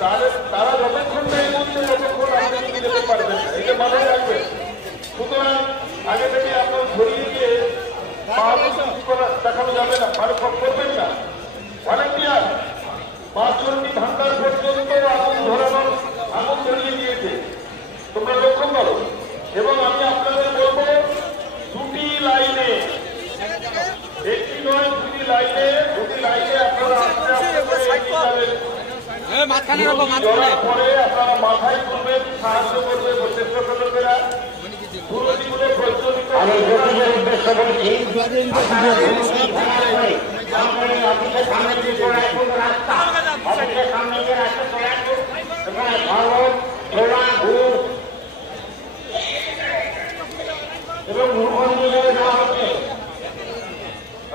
তারা যতক্ষণ না এগোচ্ছে ততক্ষণ আপনি যেতে পারবেন না, এটা মাথায় রাখবেন। সুতরাং আগে থেকে আপনার ধরিয়ে দিয়ে দেখানো যাবে না, করবেন না। ভলান্টিয়ার মাছরটি ভান্ডার পর্যন্ত আগুন ধরিয়ে দিয়েছে, তোমরা লক্ষ্য করো। এবং আমি আপনাদের বলবো দুটি লাইনে, একটি নয় দুটি লাইনে আপনারা পরে আপনারা মাথায় তুলবেন, সাহায্য করবে স্বেচ্ছাসেবক লোকেরা। দুর্নীতিগুলো প্রচলিত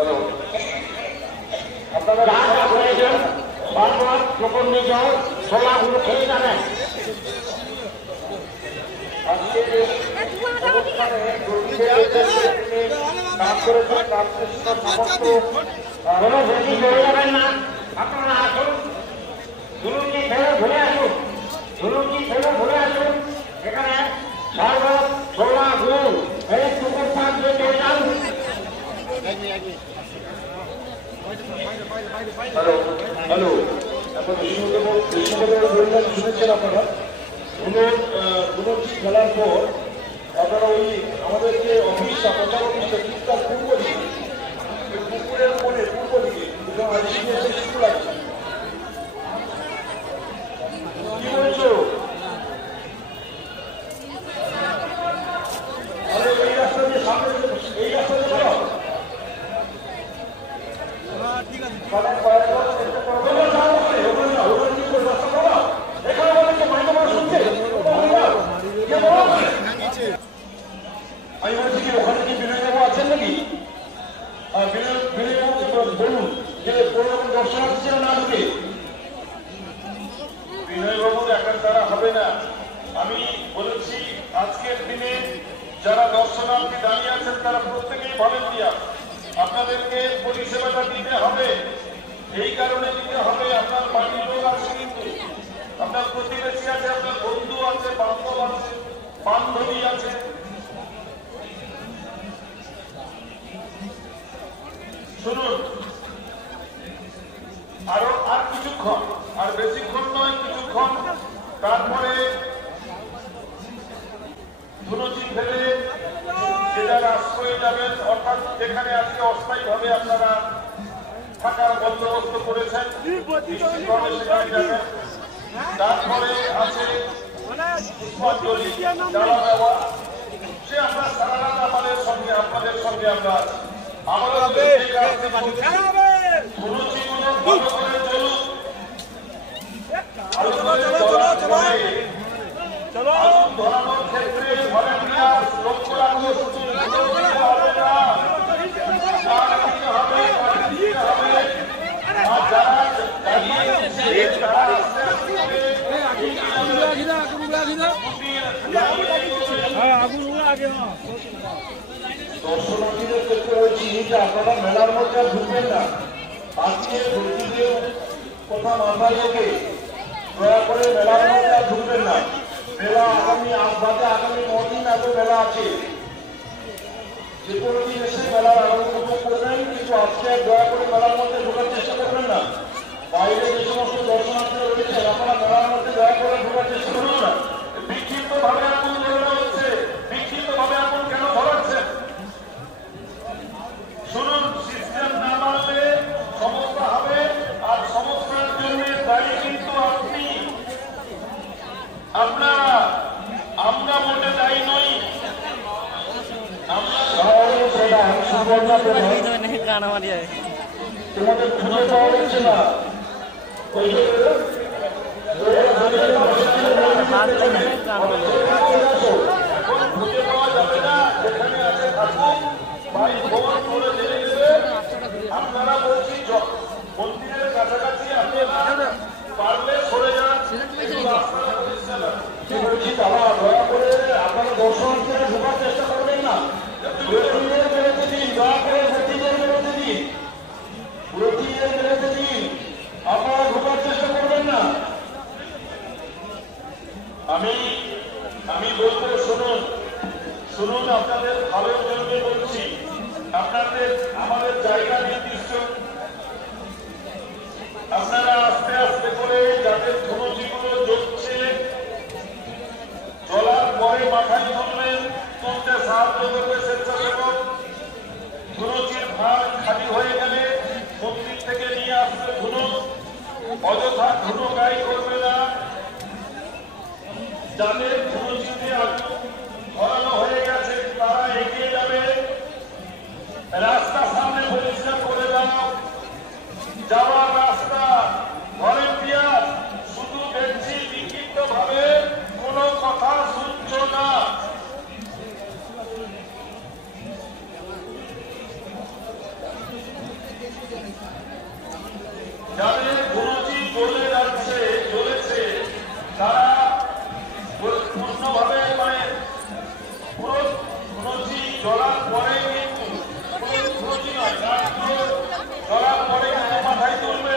এবং আপনারা রাস্তা প্রয়োজন বারবার যখন নিয়ে যাও ছোলাগুলো খেয়ে যাবেন। আজকে কাজ করেছে, কাজ সমস্ত কোনো ভর্তি করে যাবেন না। আপনারা আসুন, ধুলুকি ফেলে ঘুরে আসুন, এখানে শরবত, ছোলা, গুড় এই পুকুর পাক দিয়ে পেয়ে যান। হ্যালো, এখন শুনেছেন আপনারা দুটি খেলার পর আপনারা ওই আমাদের যে অফিসটা, প্রচার অফিসটা ঠিকঠাক পূর্ব দিকে, পুকুরের কোণে পূর্ব দিকে স্কুল আছে। কি বলছো? এই রাস্তা দিয়ে সামনে, এই রাস্তা দিয়ে বলো আমি বলছি কি ওখানে কি বিনয়বাবু আছেন নাকি? বিনয়বাবু বলুন যে কোনোরকম দর্শনার্থী ছিল না আজকে। বিনয়বাবুর একার দ্বারা হবে না। আমি বলেছি আজকের দিনে যারা দর্শনার্থী দাঁড়িয়ে আছেন তারা প্রত্যেকেই ভলেন্টিয়ার। আপনাদেরকে পরিষেবাটা দিতে হবে, এই কারণে দিতে হবে আপনার বাড়ির লোক আছে, কিন্তু আপনার প্রতিবেশী আছে, আপনার বন্ধু আছে, বান্ধব আছে, বান্ধবী আছে। শুনুন, আর কিছুক্ষণ, আর বেশিক্ষণ নয়, কিছুক্ষণ, তারপরে ধুনুচি ফেলে যেটার আশ্রয়ে যাবেন, অর্থাৎ যেখানে আজকে অস্থায়ীভাবে আপনারা থাকার বন্দোবস্ত করেছেন সেখানে যাবেন। তারপরে আছে পুষ্পাঞ্জলি জ্বালা দেওয়া, সে আমরা সারা রাত আপনাদের সঙ্গে আমরা আমাদের ধুনুচিগুলো ভালো করে চলুন। আগুন ধরানোর ক্ষেত্রে ভলান্টিয়ার লক্ষ্য রাখতে হবে না, দর্শনার্থীদের ক্ষেত্রে বলছি যে আপনারা মেলার মধ্যে ঢুকবেন না। আজকে ভর্তিদের কথা মাথায় রেখে দয়া করে মেলার মধ্যে ঢুকবেন না। মেলা আগামী 9 দিন এত মেলা আছে, যে কোনো দিন এসে মেলার আনন্দ উপভোগ করবেন, কিন্তু আজকে দয়া করে মেলার মধ্যে ঢোকার চেষ্টা করবেন না। বাইরে যে সমস্ত দর্শনার্থীরা রয়েছে আপনারা মেলার মধ্যে দয়া করে ঢোকার চেষ্টা করুন না। বিক্ষিপ্ত ভাবে আগুন ধরানো হচ্ছে, বিক্ষিপ্ত ভাবে আগুন কেন ধরাচ্ছে? শুনুন, সিস্টেম না মানলে সমস্যা হবে, আর সমস্যার জন্য দায়ী কিন্তু আপনি, আপনারা, আমরা মোটে দায়ী নই। তোমাদের খুঁজে পাওয়া যাচ্ছে না, খুঁজে পাওয়া যাবে না, যেখানে আছে থাকুক, বাড়ি ভ্রমণ করে জেনে গেলে। আপনারা বলছি মন্দিরের কাছাকাছি আপনারা পারলে সরে যান, বলছি তারা দয়া করে আপনারা দর্শনার্থীরা ঢোকার চেষ্টা করবেন না। বেরোতে দিন, দয়া করে বেরোতে দিন, আপনারা ঢোকার চেষ্টা করবেন না। আমি বলবো শুনুন শুনুন, আপনাদের ভালোর জন্য বলছি। আপনাদের আমাদের জায়গা নির্দিষ্ট, আপনারা আস্তে আস্তে করে যাদের ধনুচিগুলো জ্বলছে জ্বলার পরে মাথায় তুলবেন, তুলতে সাহায্য করবে স্বেচ্ছাসেবক। ধনুচির ভার খালি হয়ে গেলে মন্দির থেকে নিয়ে আসবে ধনুক, অযথা ধনু গাই করবে না। যাদের ধনুচিতে ধরানো হয়ে গেছে তারা এগিয়ে যাবে, রাস্তা সামনে পরিষ্কার করে দাও। যাওয়ার রাস্তা ভলেন্টিয়ার, শুধু দেখছি বিক্ষিপ্ত ভাবে কোনো কথা শুনছ না। যাদের ধনুচি জ্বলে যাচ্ছে জ্বলেছে তারা পূর্ণভাবে মানে পুরো ধনুচি জ্বলার পরে কিন্তু ধনুচি নয় জ্বলার পরে কিন্তু মাথায় তুলবে।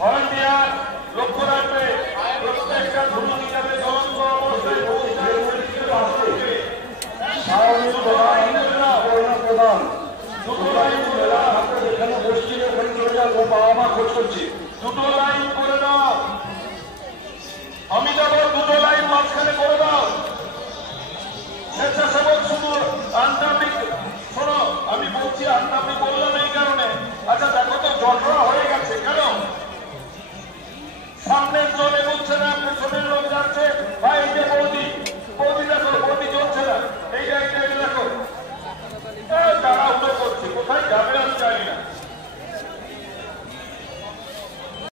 ভলেন্টিয়ার লক্ষ্য রাখবে প্রত্যেকটা ধনুচি যাতে জ্বলন্ত অবস্থায় দুটো লাইন করে দাও, এখানে বসছি ওখানে চলে যাবো, বাবা মা খোঁজ করছি। দুটো লাইন করে দাও, আমি যাবো, দুটো লাইন মাঝখানে করে দাও। স্বেচ্ছাসেবক শুধু আন্দামিক শোনো, আমি বলছি আন্দামিক বললাম এই কারণে। আচ্ছা দেখো তো জটরা হয়ে গেছে কেন? সামনের জন এগোচ্ছে না, পেছনের লোক যাচ্ছে, ভাই যে